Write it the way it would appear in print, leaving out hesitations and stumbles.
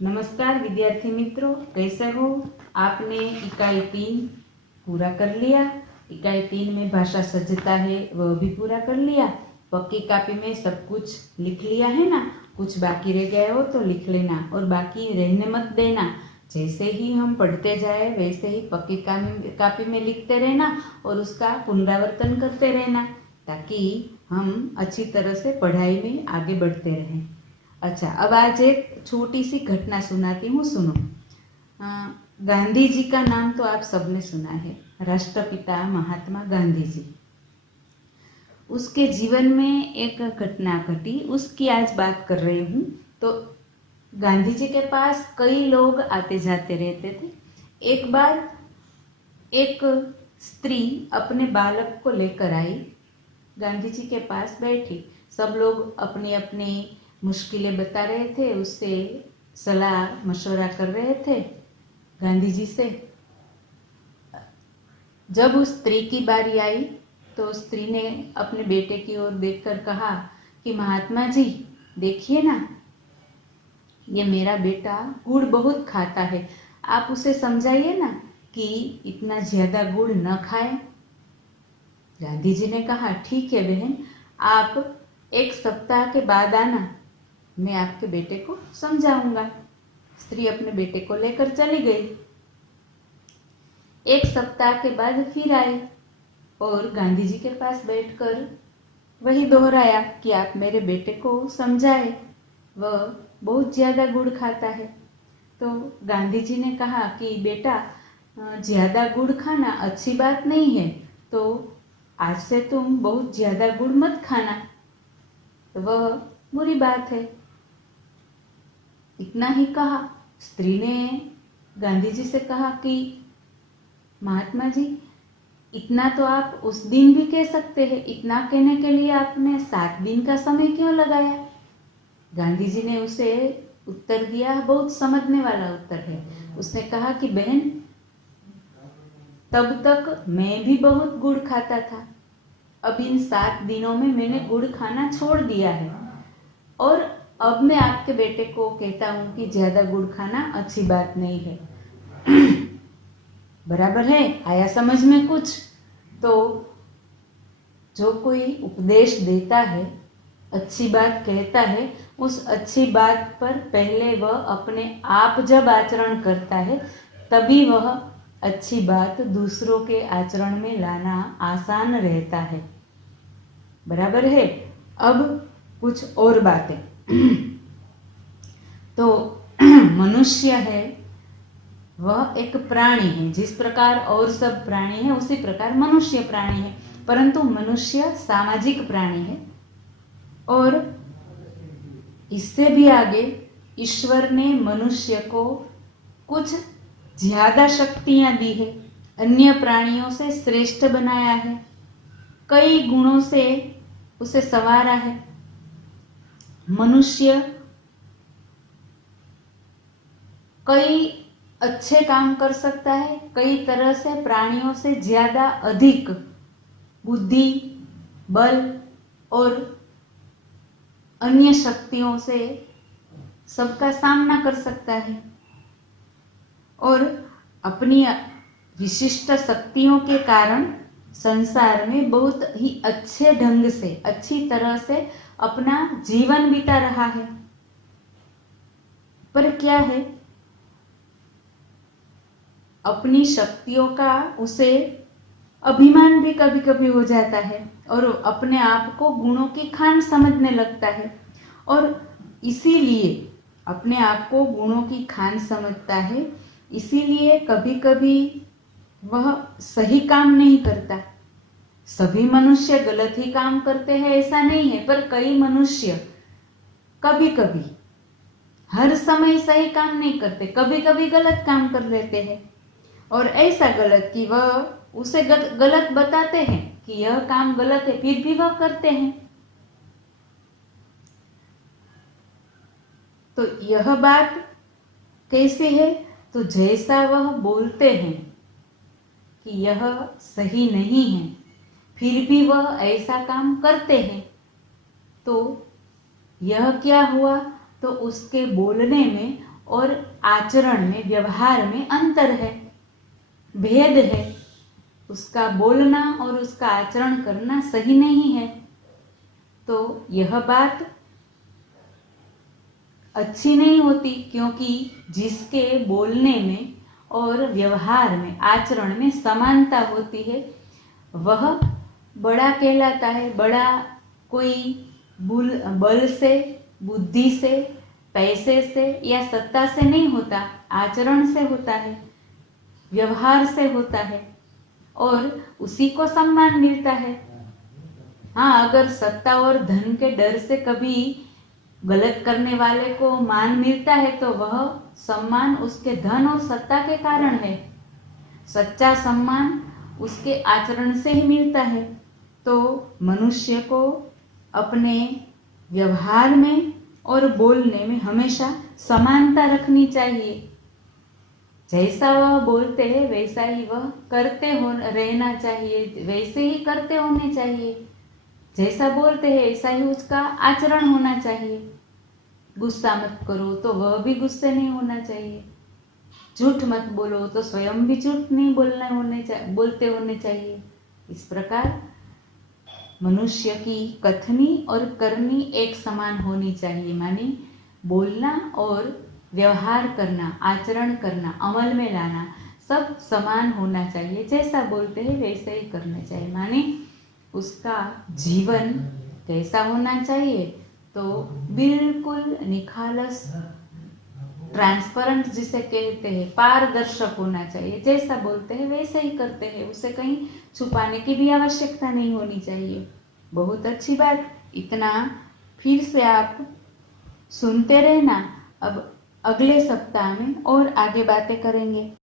नमस्कार विद्यार्थी मित्रों, कैसे हो? आपने इकाई 3 पूरा कर लिया। इकाई 3 में भाषा सज्जता है वह भी पूरा कर लिया। पक्की कापी में सब कुछ लिख लिया है ना? कुछ बाकी रह गया हो तो लिख लेना और बाकी रहने मत देना। जैसे ही हम पढ़ते जाए वैसे ही पक्की कापी में लिखते रहना और उसका पुनरावर्तन करते रहना, ताकि हम अच्छी तरह से पढ़ाई में आगे बढ़ते रहें। अच्छा, अब आज एक छोटी सी घटना सुनाती हूँ, सुनो। गांधी जी का नाम तो आप सबने सुना है, राष्ट्रपिता महात्मा गांधी जी। उसके जीवन में एक घटना घटी, उसकी आज बात कर रही हूँ। तो गांधी जी के पास कई लोग आते जाते रहते थे। एक बार एक स्त्री अपने बालक को लेकर आई, गांधी जी के पास बैठी। सब लोग अपनी अपनी मुश्किलें बता रहे थे, उससे सलाह मशवरा कर रहे थे गांधी जी से। जब उस स्त्री की बारी आई तो स्त्री ने अपने बेटे की ओर देखकर कहा कि महात्मा जी देखिए ना, ये मेरा बेटा गुड़ बहुत खाता है, आप उसे समझाइए ना कि इतना ज़्यादा गुड़ न खाए। गांधी जी ने कहा ठीक है बहन, आप एक सप्ताह के बाद आना, मैं आपके बेटे को समझाऊंगा। स्त्री अपने बेटे को लेकर चली गई। एक सप्ताह के बाद फिर आई और गांधी जी के पास बैठकर वही दोहराया कि आप मेरे बेटे को समझाए, वह बहुत ज़्यादा गुड़ खाता है। तो गांधी जी ने कहा कि बेटा, ज़्यादा गुड़ खाना अच्छी बात नहीं है, तो आज से तुम बहुत ज़्यादा गुड़ मत खाना, तो वह बुरी बात है। इतना ही कहा। स्त्री ने गांधी जी से कहा कि महात्मा जी, इतना तो आप उस दिन भी कह सकते हैं, इतना कहने के लिए आपने 7 दिन का समय क्यों लगाया? गांधी जी ने उसे उत्तर दिया, बहुत समझने वाला उत्तर है। उसने कहा कि बहन, तब तक मैं भी बहुत गुड़ खाता था, अब इन 7 दिनों में मैंने गुड़ खाना छोड़ दिया है और अब मैं आपके बेटे को कहता हूँ कि ज़्यादा गुड़ खाना अच्छी बात नहीं है। बराबर है? आया समझ में कुछ? तो जो कोई उपदेश देता है, अच्छी बात कहता है, उस अच्छी बात पर पहले वह अपने आप जब आचरण करता है, तभी वह अच्छी बात दूसरों के आचरण में लाना आसान रहता है। बराबर है? अब कुछ और बातें। तो मनुष्य है वह एक प्राणी है, जिस प्रकार और सब प्राणी है उसी प्रकार मनुष्य प्राणी है, परंतु मनुष्य सामाजिक प्राणी है। और इससे भी आगे ईश्वर ने मनुष्य को कुछ ज्यादा शक्तियां दी है, अन्य प्राणियों से श्रेष्ठ बनाया है, कई गुणों से उसे संवारा है। मनुष्य कई अच्छे काम कर सकता है, कई तरह से प्राणियों से ज्यादा अधिक बुद्धि, बल और अन्य शक्तियों से सबका सामना कर सकता है और अपनी विशिष्ट शक्तियों के कारण संसार में बहुत ही अच्छे ढंग से, अच्छी तरह से अपना जीवन बिता रहा है। पर क्या है, अपनी शक्तियों का उसे अभिमान भी कभी कभी हो जाता है और अपने आप को गुणों की खान समझने लगता है और इसीलिए अपने आप को गुणों की खान समझता है, इसीलिए कभी कभी वह सही काम नहीं करता। सभी मनुष्य गलत ही काम करते हैं ऐसा नहीं है, पर कई मनुष्य कभी कभी, हर समय सही काम नहीं करते, कभी कभी गलत काम कर लेते हैं और ऐसा गलत कि वह उसे गलत बताते हैं कि यह काम गलत है, फिर भी वह करते हैं। तो यह बात कैसे है? तो जैसा वह बोलते हैं कि यह सही नहीं है, फिर भी वह ऐसा काम करते हैं, तो यह क्या हुआ? तो उसके बोलने में और आचरण में, व्यवहार में अंतर है, भेद है। उसका बोलना और उसका आचरण करना सही नहीं है। तो यह बात अच्छी नहीं होती, क्योंकि जिसके बोलने में और व्यवहार में, आचरण में समानता होती है, वह बड़ा कहलाता है। बड़ा कोई बल से, बुद्धि से, पैसे से या सत्ता से नहीं होता, आचरण से होता है, व्यवहार से होता है, और उसी को सम्मान मिलता है। हाँ, अगर सत्ता और धन के डर से कभी गलत करने वाले को मान मिलता है तो वह सम्मान उसके धन और सत्ता के कारण है। सच्चा सम्मान उसके आचरण से ही मिलता है। तो मनुष्य को अपने व्यवहार में और बोलने में हमेशा समानता रखनी चाहिए। जैसा वह बोलते हैं वैसा ही वह करते हो रहना चाहिए, वैसे ही करते होने चाहिए। जैसा बोलते हैं ऐसा ही उसका आचरण होना चाहिए। गुस्सा मत करो तो वह भी गुस्से नहीं होना चाहिए। झूठ मत बोलो तो स्वयं भी झूठ नहीं बोलते होने चाहिए। इस प्रकार मनुष्य की कथनी और करनी एक समान होनी चाहिए। माने बोलना और व्यवहार करना, आचरण करना, अमल में लाना सब समान होना चाहिए। जैसा बोलते हैं वैसे ही करना चाहिए। माने उसका जीवन कैसा होना चाहिए? तो बिल्कुल निखालस, ट्रांसपेरेंट जिसे कहते हैं, पारदर्शक होना चाहिए। जैसा बोलते हैं वैसे ही करते हैं, उसे कहीं छुपाने की भी आवश्यकता नहीं होनी चाहिए। बहुत अच्छी बात। इतना फिर से आप सुनते रहना। अब अगले सप्ताह में और आगे बातें करेंगे।